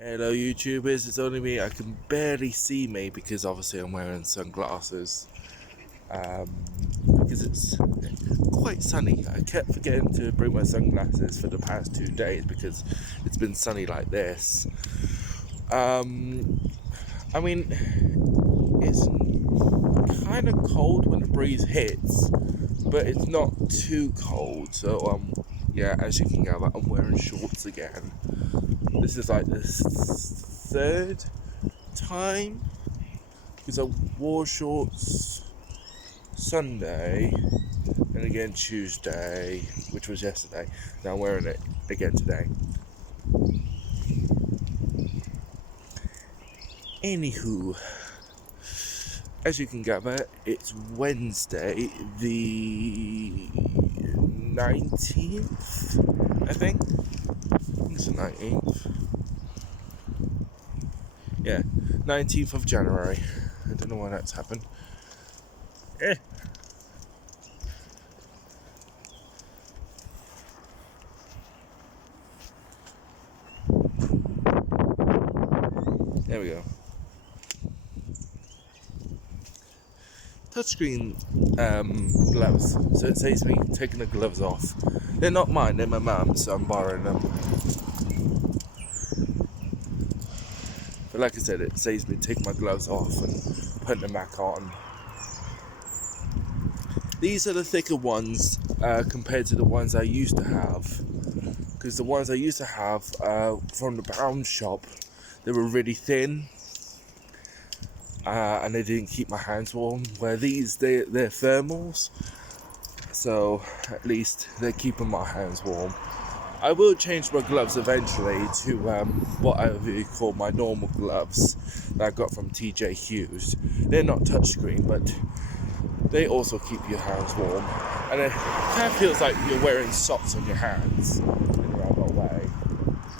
Hello YouTubers, it's only me. I can barely see me because obviously I'm wearing sunglasses because it's quite sunny. I kept forgetting to bring my sunglasses for the past 2 days because it's been sunny like this. I mean, it's kind of cold when the breeze hits, but it's not too cold. So yeah, as you can gather, I'm wearing shorts again. This is like the third time because I wore shorts Sunday and again Tuesday, which was yesterday. Now I'm wearing it again today. Anywho, as you can gather, it's Wednesday, the 19th, I think. It's the 19th. Yeah, 19th of January. I don't know why that's happened. There we go. Touchscreen gloves. So it saves me taking the gloves off. They're not mine, they're my mum's, so I'm borrowing them. But like I said, it saves me taking my gloves off and putting them back on. These are the thicker ones compared to the ones I used to have. Because the ones I used to have from the pound shop, they were really thin. And they didn't keep my hands warm. Where these, they're thermals. So at least they're keeping my hands warm. I will change my gloves eventually to what I would call my normal gloves that I got from TJ Hughes. They're not touchscreen, but they also keep your hands warm. And it kind of feels like you're wearing socks on your hands in a roundabout way.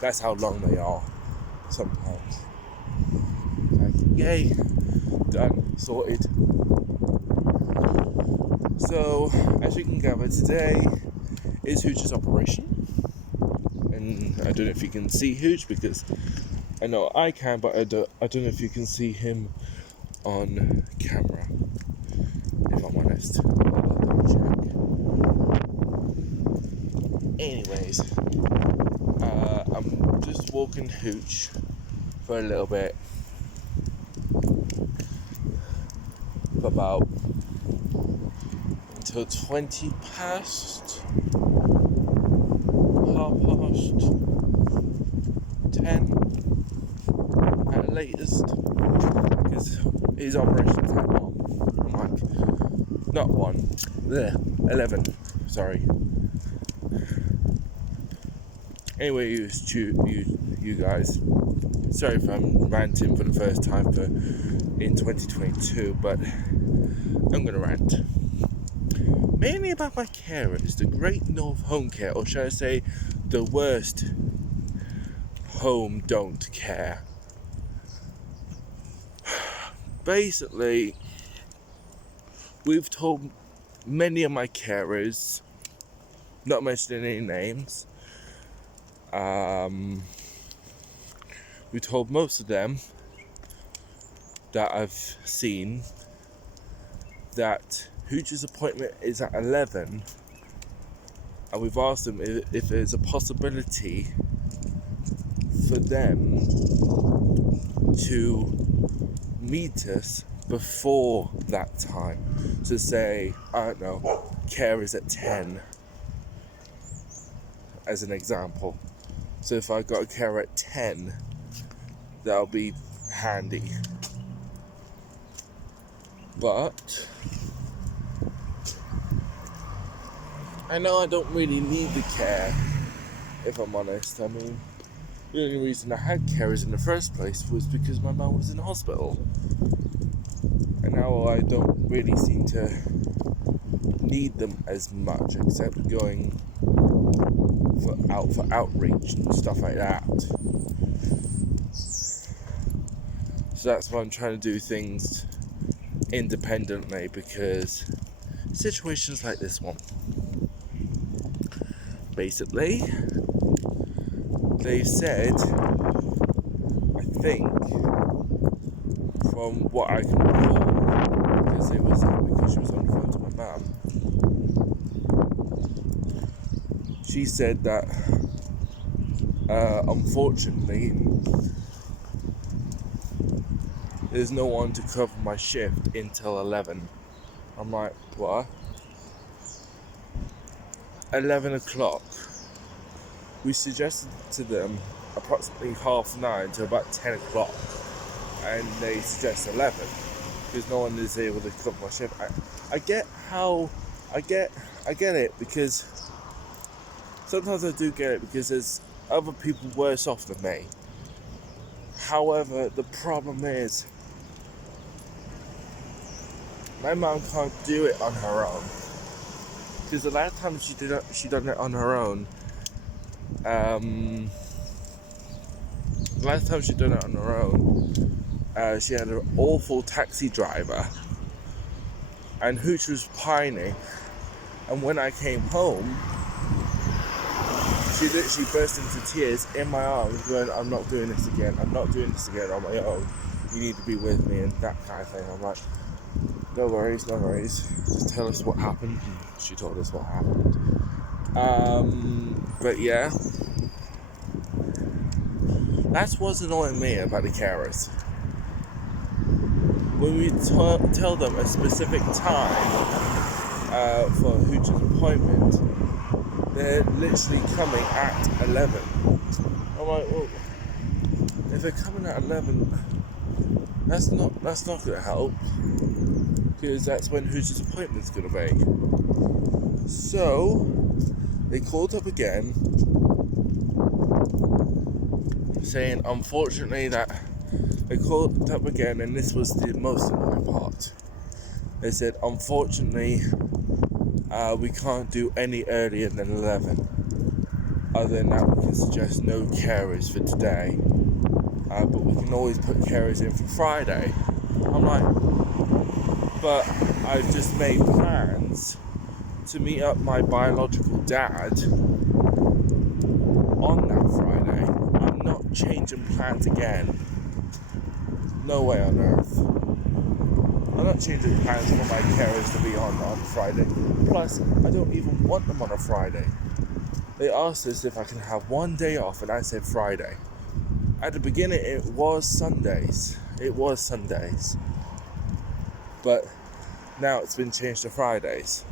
That's how long they are sometimes. Like, yay, done, sorted. So, as you can gather, today is Hooch's operation. And I don't know if you can see Hooch because I know I can, but I don't know if you can see him on camera. If I'm honest, I'll double check. Anyways, I'm just walking Hooch for a little bit, for about until 20 past, half past 10 at the latest, because his operation's at 1. I'm like, not 1, there, 11, sorry. Anyway, you guys, sorry if I'm ranting for the first time in 2022, but I'm gonna rant. Mainly about my carers, the Great North Home Care, or should I say, the worst home don't care. Basically, we've told many of my carers, not mentioning any names, we told most of them that I've seen that Hooch's appointment is at 11, and we've asked them if there's a possibility for them to meet us before that time. So say, I don't know, care is at 10 as an example. So if I got a care at 10, that'll be handy. But I know I don't really need the care, if I'm honest. I mean, the only reason I had carers in the first place was because my mum was in hospital. And now I don't really seem to need them as much, except going for outreach and stuff like that. So that's why I'm trying to do things independently, because situations like this one. Basically, they said think, from what I can recall, because she was on the phone to my mum, she said that unfortunately there's no one to cover my shift until 11. I'm like, what? 11 o'clock. We suggested to them approximately 9:30 to about 10 o'clock, and they suggest 11 because no one is able to cover my shift. I get it, because sometimes I do get it, because there's other people worse off than me. However, the problem is my mum can't do it on her own, because the last time she done it on her own, she had an awful taxi driver, and Hooch was pining. And when I came home, she literally burst into tears in my arms, going, "I'm not doing this again. I'm not doing this again on my own. You need to be with me," and that kind of thing. I'm like, no worries. Just tell us what happened. And she told us what happened. But yeah, that's what's annoying me about the carers. When we tell them a specific time for Hooch's appointment, they're literally coming at 11. I'm like, well, if they're coming at 11, that's not going to help, because that's when Hooch's appointment's going to be. So they called up again, saying, unfortunately, that they called up again, and this was the most annoying part. They said, unfortunately, we can't do any earlier than 11. Other than that, we can suggest no carers for today, but we can always put carers in for Friday. I'm like, but I've just made plans to meet up my biological dad on that Friday. I'm not changing plans again. No way on earth. I'm not changing plans for my carers to be on Friday. Plus, I don't even want them on a Friday. They asked us if I can have one day off, and I said Friday. At the beginning, it was Sundays. But now it's been changed to Fridays.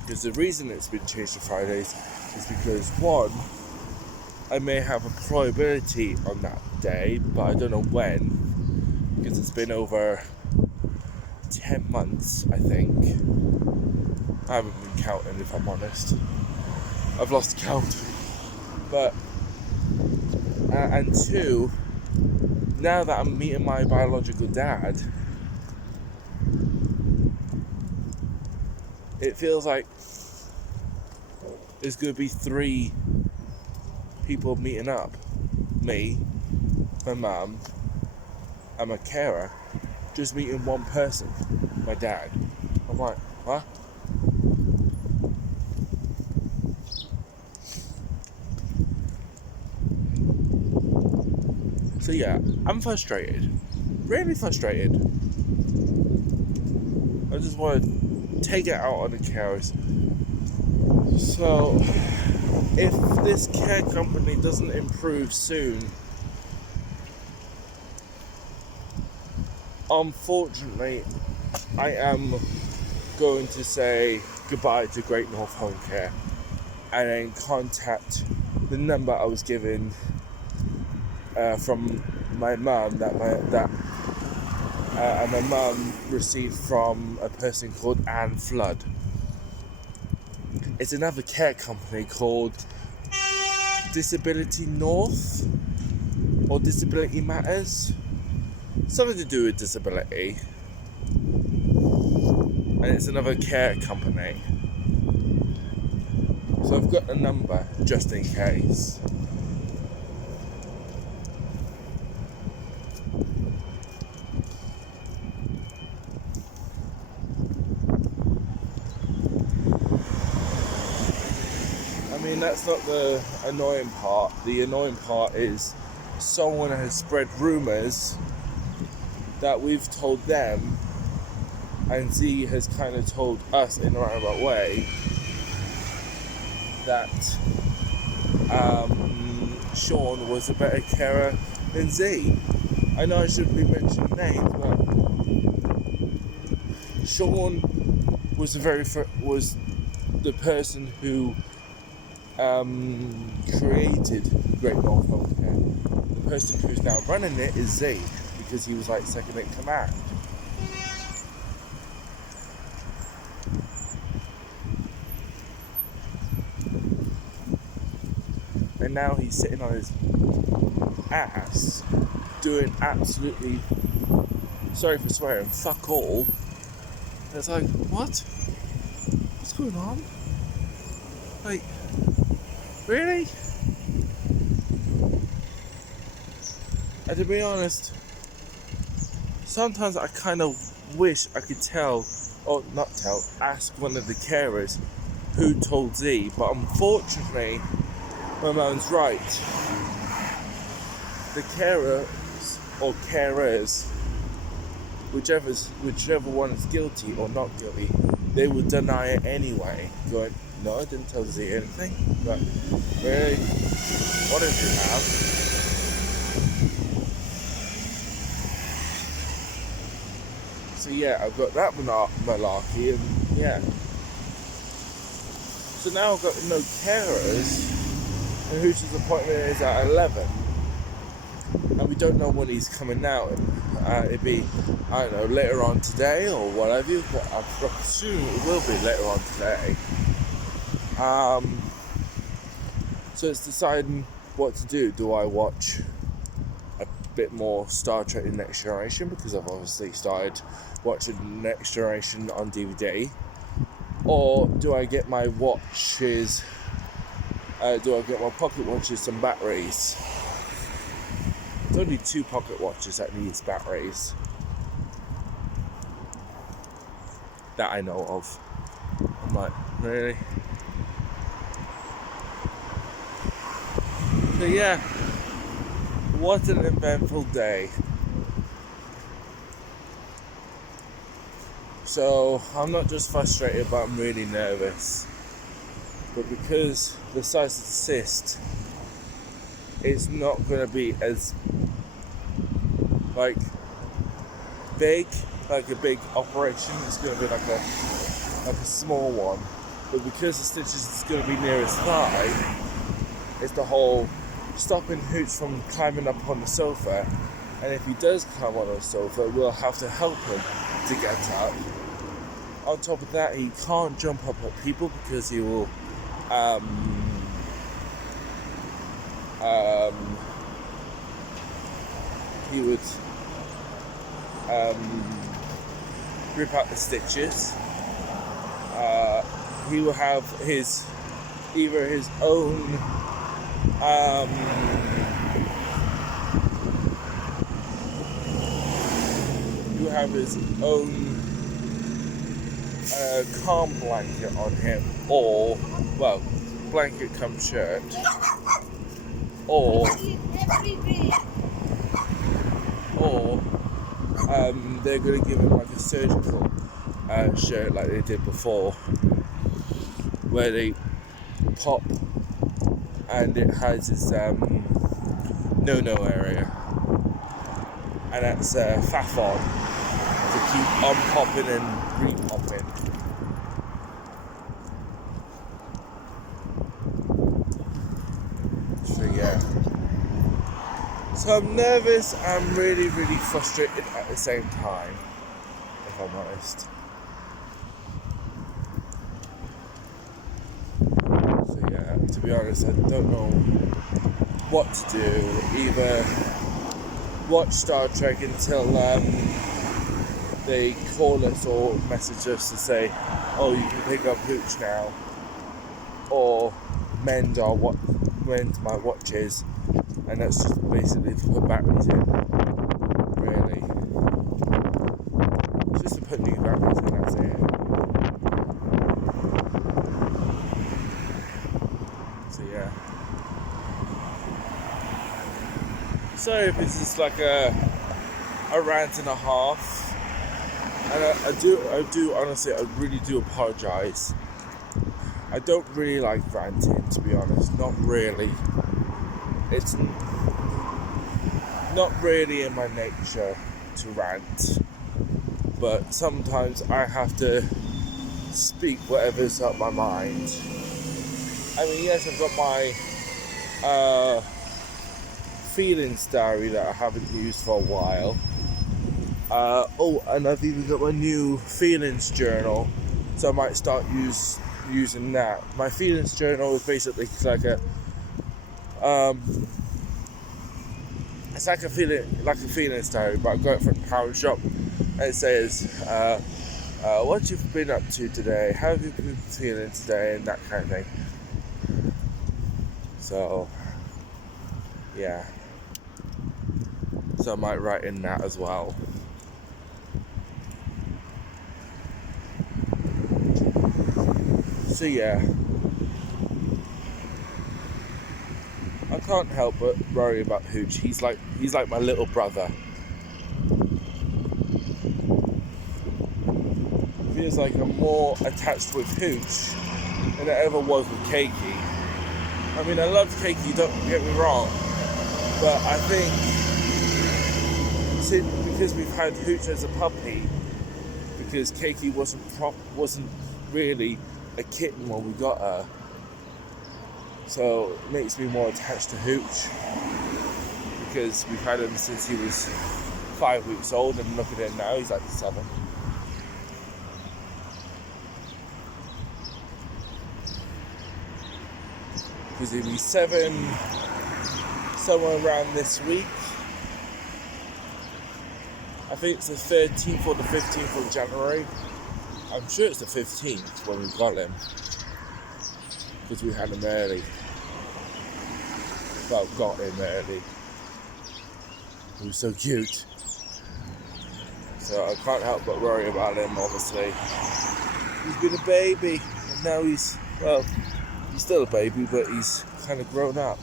Because the reason it's been changed to Fridays is because, one, I may have a probability on that day, but I don't know when, because it's been over 10 months, I think. I haven't been counting, if I'm honest. I've lost count. But, and two, now that I'm meeting my biological dad, it feels like there's going to be 3 people meeting up. Me, my mum, and my carer, just meeting one person, my dad. I'm like, what? So yeah, I'm frustrated. Really frustrated. I just want to take it out on the carers. So, if this care company doesn't improve soon, unfortunately, I am going to say goodbye to Great North Home Care, and then contact the number I was given from my mum that my mum received from a person called Anne Flood. It's another care company called Disability North or Disability Matters. Something to do with disability. And it's another care company. So I've got the number just in case. I mean, that's not the annoying part. The annoying part is someone has spread rumours that we've told them, and Z has kind of told us in a roundabout way that Sean was a better carer than Z. I know I shouldn't be mentioning names, but Sean was the person who created Great North Healthcare. The person who's now running it is Z, because he was like second in command. And now he's sitting on his ass doing absolutely, sorry for swearing, fuck all. And it's like, what? What's going on? Like, really? And to be honest, sometimes I kind of wish I could ask one of the carers who told Z, but unfortunately, my mum's right. The carers, whichever one is guilty or not guilty, they will deny it anyway, going, no, I didn't tell Z anything. But really, what did you have? So yeah, I've got that malarkey, and yeah. So now I've got no carers, and Hooch's appointment is at 11, and we don't know when he's coming out. It'd be, I don't know, later on today or whatever, but I assume it will be later on today. So it's deciding what to do. Do I watch a bit more Star Trek The Next Generation, because I've obviously started watching The Next Generation on DVD, or do I get my watches, do I get my pocket watches some batteries? There's only 2 pocket watches that needs batteries that I know of. I'm like, really? So yeah, what an eventful day. So I'm not just frustrated, but I'm really nervous. But because the size of the cyst, it's not going to be as big, like a big operation. It's going to be like a small one. But because the stitches is going to be near his thigh, it's the whole stopping Hooch from climbing up on the sofa. And if he does climb on the sofa, we'll have to help him to get up. On top of that, he can't jump up at people because he will he would rip out the stitches. He will have either his own calm blanket on him, or, well, blanket come shirt, or they're going to give him like a surgical shirt like they did before, where they pop and it has its no-no area, and that's Fafon to keep unpopping and re-popping. So yeah. So I'm nervous, I'm really, really frustrated at the same time, if I'm honest. So yeah, to be honest, I don't know what to do. Either watch Star Trek until they call us or message us to say, oh, you can pick up Hooch now, or mend my watches, and that's just basically to put batteries in. Really, just to put new batteries in, that's it. So yeah. sorry if this is like a rant and a half. And I do honestly, I really do apologise. I don't really like ranting, to be honest. Not really. It's not really in my nature to rant. But sometimes I have to speak whatever's up my mind. I mean, yes, I've got my feelings diary that I haven't used for a while. And I've even got my new feelings journal, so I might start using that. My feelings journal is basically like it's like a feelings diary, but I got it from the pound shop, and it says, what you've been up to today, how have you been feeling today, and that kind of thing. So, yeah. So I might write in that as well. So yeah, I can't help but worry about Hooch. He's like my little brother. Feels like I'm more attached with Hooch than I ever was with Keiki. I mean, I love Keiki, don't get me wrong, but I think because we've had Hooch as a puppy, because Keiki wasn't really a kitten when we got her, so it makes me more attached to Hooch because we've had him since he was 5 weeks old, and look at him now, he's like 7. Because he'll be 7 somewhere around this week. I think it's the 13th or the 15th of January. I'm sure it's the 15th when we got him, because we had him early. Well, got him early. He was so cute. So I can't help but worry about him, obviously. He's been a baby, and now he's still a baby, but he's kind of grown up.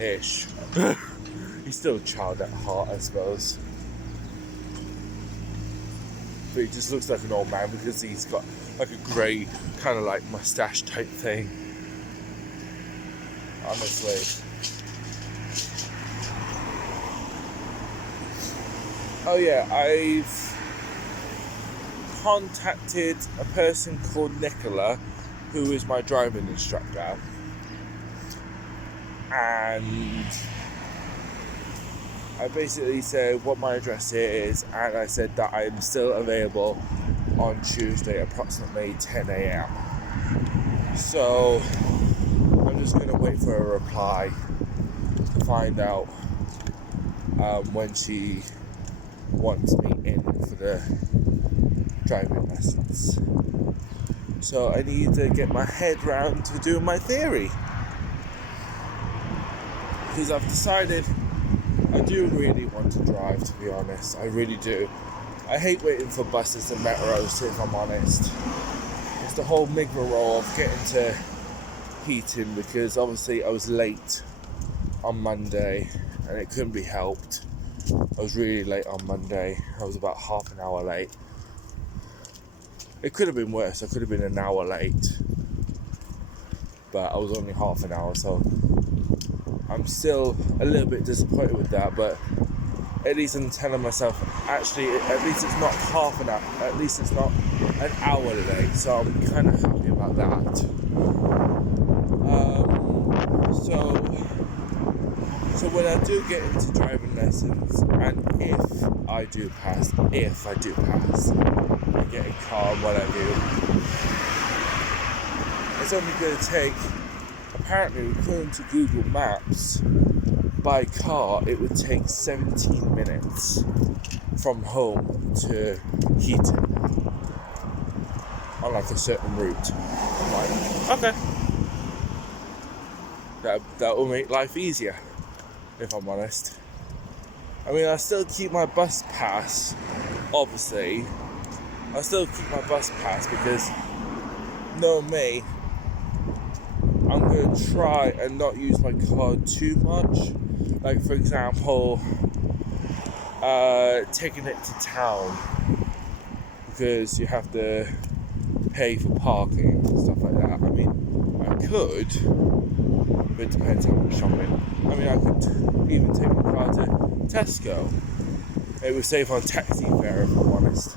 Ish. He's still a child at heart, I suppose. But he just looks like an old man because he's got like a grey kind of like mustache type thing. Honestly. Oh yeah, I've contacted a person called Nicola, who is my driving instructor, and I basically said what my address is, and I said that I'm still available on Tuesday approximately 10 a.m. So I'm just going to wait for a reply to find out when she wants me in for the driving lessons. So I need to get my head round to doing my theory, because I've decided I do really want to drive, to be honest. I really do. I hate waiting for buses and metros, if I'm honest. It's the whole rigmarole of getting to Heaton, because obviously I was late on Monday and it couldn't be helped. I was really late on Monday. I was about half an hour late. It could have been worse. I could have been an hour late, but I was only half an hour, so I'm still a little bit disappointed with that. But at least I'm telling myself, actually, at least it's not half an hour, at least it's not an hour late, so I'm kind of happy about that. So when I do get into driving lessons, and if I do pass, and get a car and what I do, it's only going to take, apparently according to Google Maps, by car it would take 17 minutes from home to Heaton on like a certain route. I'm like, okay, that will make life easier, if I'm honest. I mean, I still keep my bus pass, obviously. I still keep my bus pass because, knowing me, I'm going to try and not use my card too much. Like, for example, taking it to town, because you have to pay for parking and stuff like that. I mean, I could, but it depends how much shopping. I mean, I could even take my car to Tesco. It would save on taxi fare, if I'm honest.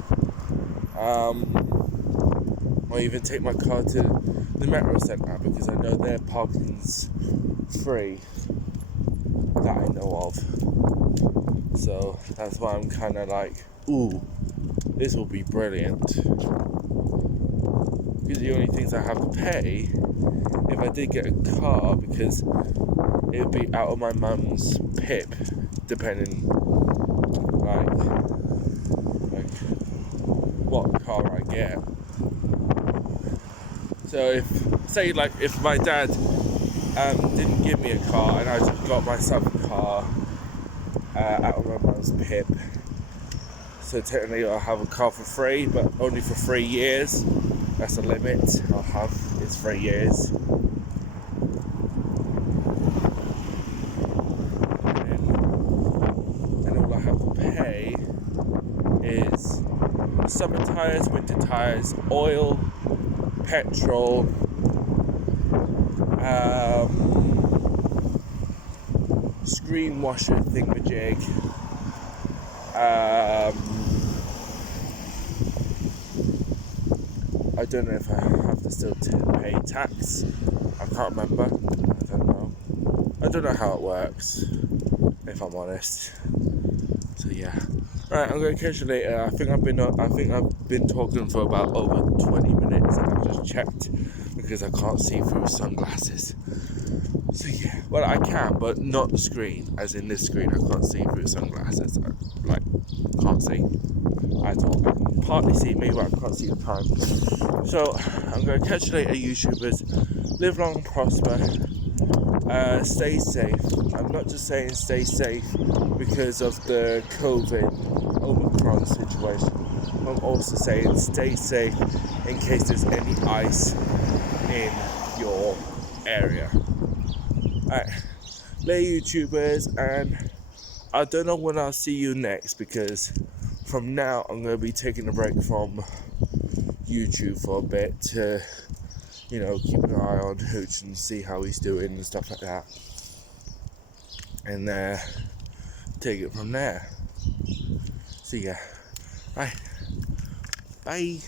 Or even take my car to the Metro Centre, because I know their parking's free, that I know of. So that's why I'm kind of like, ooh, this will be brilliant. Because the only things I have to pay, if I did get a car, because it would be out of my mum's PIP, depending like what car I get. So if my dad didn't give me a car and I just got myself a car out of my mum's PIP, so technically I'll have a car for free, but only for 3 years. That's the limit I'll have, is 3 years. And all I have to pay is summer tyres, winter tyres, oil, petrol, screen washer thingamajig, I don't know if I have to still pay tax. I can't remember. I don't know. I don't know how it works, if I'm honest. So yeah. Right, I'm going to catch you later. I think I've been talking for about over 20 minutes, and I've just checked because I can't see through sunglasses. So yeah, well I can, but not the screen. As in this screen, I can't see through sunglasses. I can't see at all. I can partly see me, but I can't see the time. So I'm going to catch you later, YouTubers. Live long and prosper. Stay safe. I'm not just saying stay safe because of the COVID Omicron situation. I'm also saying stay safe in case there's any ice in your area. Alright, later YouTubers, and I don't know when I'll see you next, because from now I'm going to be taking a break from YouTube for a bit to, you know, keep an eye on Hooch and see how he's doing and stuff like that, and take it from there. So yeah, bye.